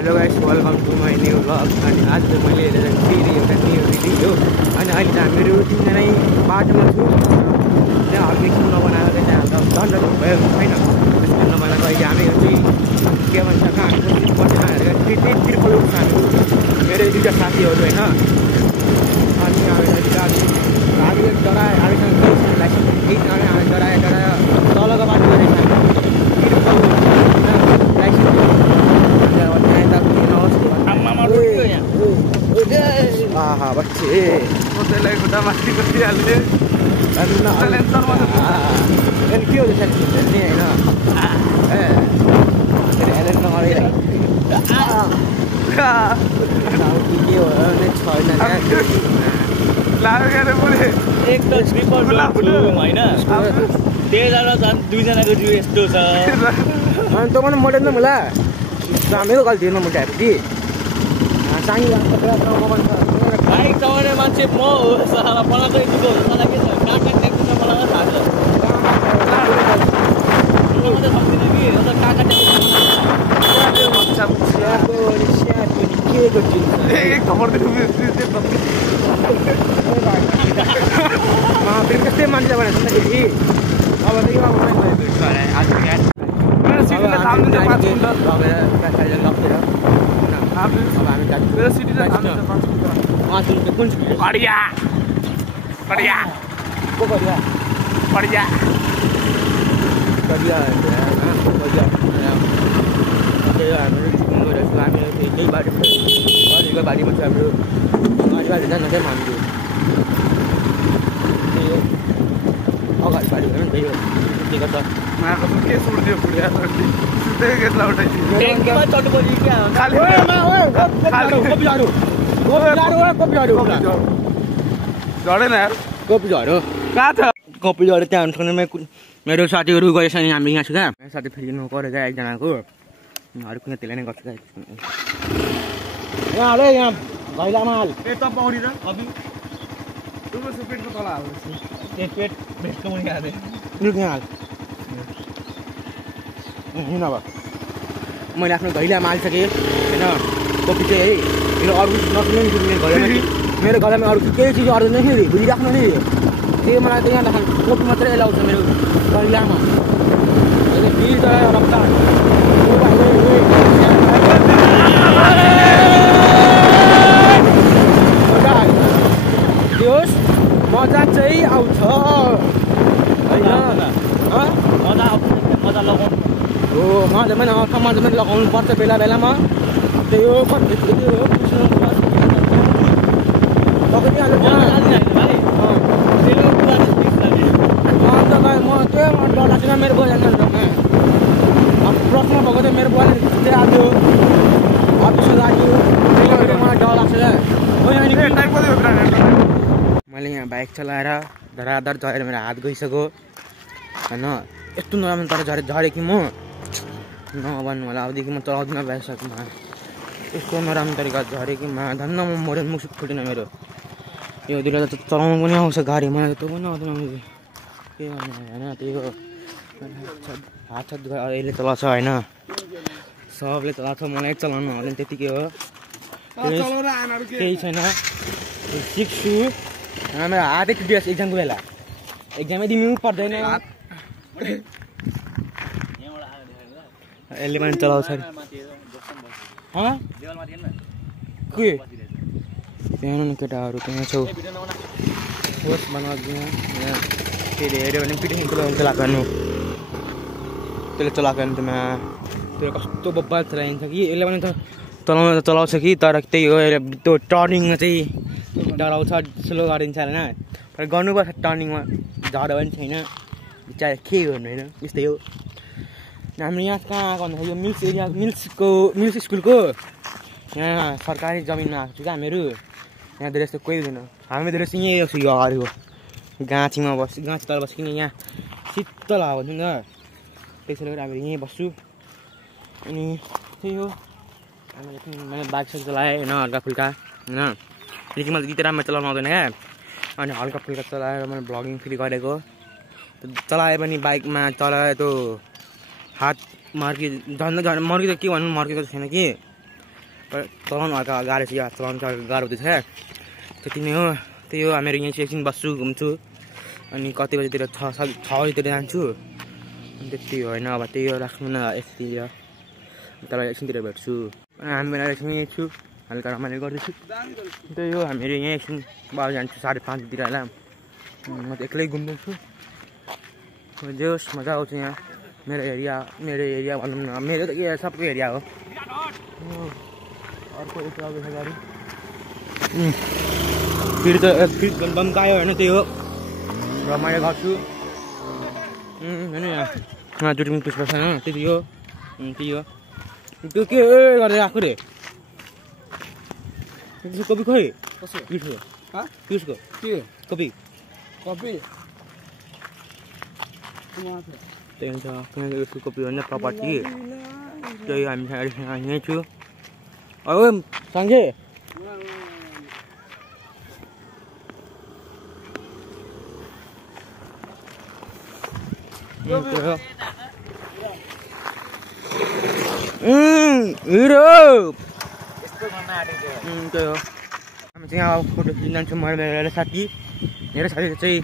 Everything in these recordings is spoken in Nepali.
Hello guys, welcome to my new blog. अनि आज चाहिँ मैले फेरि एउटा न्यू भिडियो। अनि अहिले चाहिँ हामीहरू तिनजनै बाटोमा छु। त्यहाँ हल्के एकछिन नबनाएर चाहिँ त्यहाँ दण्ड भयो होइन, त्यसमा नबनाएको अहिले हामीहरू चाहिँ के भन्छ कहाँ त्यही त्रिपल उठ हामीहरू मेरो दुईवटा साथीहरू होइन। अनि हामी डरायो हामीसँग लाइसेन्स हामी डरायो तलको बाटो गरेको त्रिपल लाइसेन्स बच्चे खुट्टा माथि गरिहाल्ने के हो खेल्ने होइन हेलेन एक त स्लिपर होइन त्यही झन् दुईजनाको जिउ यस्तो छ। अनि तँ पनि मोटेन होला मेरो गल्ती हो न मोटाएको कि बाइक चलाउने मान्छे म हो साला मलाई चाहिँ दुःख हुन्छ साला के छ कहाँ टेक्नु छ मलाई थाहा छ मात्रै सक्दिनँ कि अन्त कहाँ त्यस्तै मान्छे भनेर सुन्दाखेरि अब बारीमा चाहिँ हाम्रो अगाडि जाँदा हाम्रो अगाडि बारी भएन त्यही हो के गर्छ के सुट्यो कपी झऱ्यो कहाँ छ कपी झऱ्यो त्यहाँ मेरो साथीहरू गएछ नि हामी यहाँ छु क्या साथी फेरि परेको एकजनाको अरू कुनै त्यसलाई नै गर्छ क्या यहाँ हाल यहाँ घैलामा हाल पेट पौडी र अभि पेटको तल हाल्नु पेटको मुनि हाले यहाँ हाल हिँड अब मैले आफ्नो घैलामा हालिसकेँ होइन कपी चाहिँ है मेरो अरू नसुन्नु नि मेरो घैलामा मेरो घैलामा अरू केही चिज अरू नै बुझिराख्नु नि त्यो मलाई त यहाँ कपी मात्रै लाउँछ मेरो घैलामा बिल चलाएर रफ्तार मजा चाहिँ आउँछ होइन मजा लगाउनु हो मजा पनि आउँछ मजा पनि लगाउनु पर्छ बेला बेलामा त्यही हो म त्यही डर लाग्छ मेरो बुवा जान्छ प्रश्न भएको थियो मेरो बुवाले चाहिँ आयो अफिसमा लाग्यो मलाई डर लाग्छ मैले यहाँ बाइक चलाएर धराधर झरेर मेरो हात गइसक्यो होइन यस्तो नराम्रो तर झरेँ कि म नभन्नु होला अबदेखि म चलाउँदिनँ बाइकमा यस्तो नराम्रो तरिका झरेँ कि धन्न म मोडल मुख फुटेन मेरो यो दिएर त चलाउनु पनि आउँछ गाडी मलाई त्यो पनि आउँदैन के भन्नु होइन त्यही हो हात अहिले चलाउँछ होइन सबले चलाउँछ मलाई चलाउनु आउँदैन त्यतिकै हो केही छैन सिक्छु मेरो हातै टुटिएको छ एक्जामको बेला एक्जामै दिनु पर्दैन यसले पनि चलाउँछ के त्यहाँ केटाहरू त्यहाँ छौ होस् बनाउँदिनँ फेरि हेऱ्यो भने पिटिङको चलाएको हेर्नु त्यसले चलाएको हेर्नु त्यसमा त्यो कस्तो बब्बाल चलाइन्छ कि यसले पनि त चलाउँछ कि तर त्यही हो त्यो टर्निङमा चाहिँ डराउँछ स्लो गरिदिन्छ होइन तर गर्नुपर्छ टर्निङमा झर्यो पनि छैन बिचरा के गर्नु होइन यस्तै हो हाम्रो यहाँ कहाँ आएको भन्दाखेरि यो मिल्स एरिया मिल्स स्कुलको यहाँ सरकारी जमिनमा आएको छु क्या हामीहरू यहाँ धेरै जस्तो कोही हुँदैन हामी धेरै जस्तो यहीँ आएको छु यो अगाडिको गाछीमा बस्छु गाछी तल बस्छु किन यहाँ शीतल हावा हुन्छ नि त त्यसैले गर्दा हामी यहीँ बस्छु अनि त्यही हो मैले बाइक साइक चलाएँ होइन हल्का फुल्का होइन लेकिन मैले त्यति राम्रो चलाउनु आउँदैन क्या अनि हल्का फुल्का चलाएर मैले भ्लगिङ फेरि गरेको चलाए पनि बाइकमा चलाए त्यो हात मर्की झन् मर्की त के भन्नु मर्केको छैन कि चलाउनु हल्का गाह्रो छ, यहाँ चलाउनु गाह्रो हुँदैछ। त्यति नै हो। त्यही हो, हामीहरू यहाँ चाहिँ एकछिन बस्छु, घुम्छु, अनि कति बजीतिर 6 बजीतिर जान्छु। अनि त्यति होइन, अब त्यही हो, राख्नु न यति हो। तर एकछिनतिर भेट्छु। हामीहरू एकछिन यहीँ छु, हल्का रमाइलो गर्दैछु। त्यही हो, हामीहरू यहाँ एकछिन बाहिर जान्छु 5:30 तिर होला। म त एक्लै घुम्दैछु। जे होस्, मजा आउँछ यहाँ। मेरो एरिया भनौँ न, मेरो त के सबै एरिया हो। अर्को यता आउँदैछ गाडी। फेरि दम्कायो होइन, त्यही हो, रमाइलो गर्छु होइन। यहाँ जुटिङ पुष्प छैन, त्यति हो। त्यही हो, त्यो के गरेर आएको रे? कपी खोइ पिसको के कपी त्यही हुन्छ। उसको कपी भन्छ प्रपर्टी। त्यही हामी यहीँ छु। ओ सङ्गे हिरो त्यही हो। हामी चाहिँ अब फोटो खिच्न जान्छौँ। मेरो साथी चाहिँ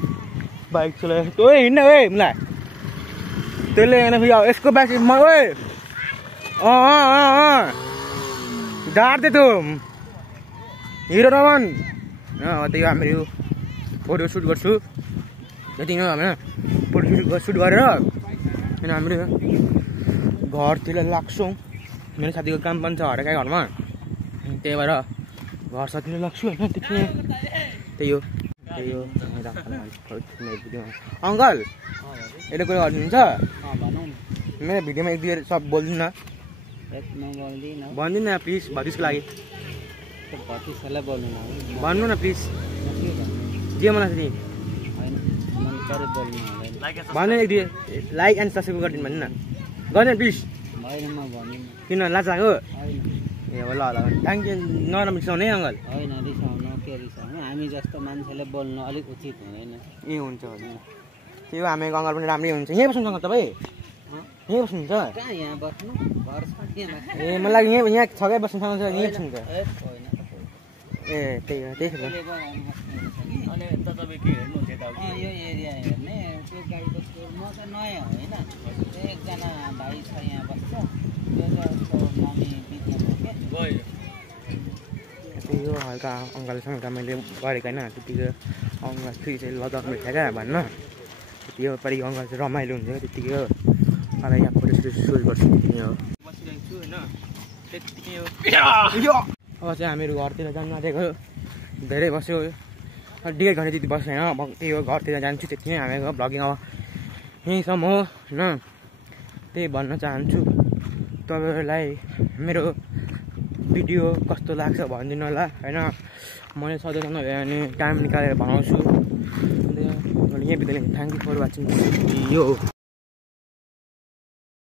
बाइक चलाएर तँ हिँड्न है मलाई त्यसले होइन फेरि यसको बाइक म डाँट्दै त हिरो नभन। त्यही हो, हामीहरू फोटो सुट गर्छु। त्यति नै हो, होइन। फोटो सुट गरेर होइन हामीहरू घरतिर लाग्छौँ। मेरो साथीको काम पनि छ हरेकै घरमा, त्यही भएर घर साथीतिर लाग्छु होइन। त्यही हो। अङ्कल यसले कुरा गरिदिनुहुन्छ? मेरो भिडियोमा एक दुई सब बोल्दिनँ न, भन्दिनँ प्लिज, भतिसको लागि भन्नु न प्लिज। जे मलाई नि भन्नु एक दुई लाइक एन्ड सब्सक्राइब गरिदिनु भन्नु न, गर्ने प्लिज। किन लाज लाग्यो? ए ल ल, थ्याङ्क यू। नराम्रो रिसाउने है अङ्कल? होइन रिसाउनु के रिसाउनु, हामी जस्तो मान्छेले बोल्नु अलिक उचित हुँदैन। ए हुन्छ हुन्छ। त्यही हो, हामी अङ्कल पनि राम्रै हुन्छ। यहीँ बस्नुहुन्छ तपाईँ? यहीँ बस्नुहुन्छ? कहाँ यहाँ बस्नु, घर छ यहाँ। ए मलाई यहाँ छकै बस्नुहुन्छ, यहीँ बस्नुहुन्छ? ए त्यही हो, त्यही छ। अनि तपाईँ के हेर्नुहुन्छ यता? यो एरिया हेर्ने त्यो गाडीको स्टोर। म त नयाँ होइन, एकजना भाइ छ यहाँ बस्छ, त्यो चाहिँ नानी बित्नु गयो। त्यही हो, हल्का अङ्कलसँग मैले गरेको होइन। त्यतिकै अङ्कल फेरि चाहिँ लद्दाख मिल्छ क्या भन्न। त्यति हो, परि अङ्कल चाहिँ रमाइलो हुन्छ क्या, त्यतिकै हो। मलाई यहाँ फोटो सुट गर्छु, त्यति हो। बसिरहेको छु होइन, त्यति हो। अब चाहिँ हामीहरू घरतिर जानु आँटेको, धेरै बस्यो, 1.5 घन्टा त्यति बस्यो होइन। अब त्यही हो, घरतिर जान्छु। त्यति नै हामीहरूको भ्लगिङ अब यहीँसम्म हो होइन। त्यही भन्न चाहन्छु। तपाईँहरूलाई मेरो भिडियो कस्तो लाग्छ भनिदिनु होला होइन। मैले सधैँ भने टाइम निकालेर बनाउँछु। यहीँ बित्दै थ्याङ्क यू फर वाचिङ यो।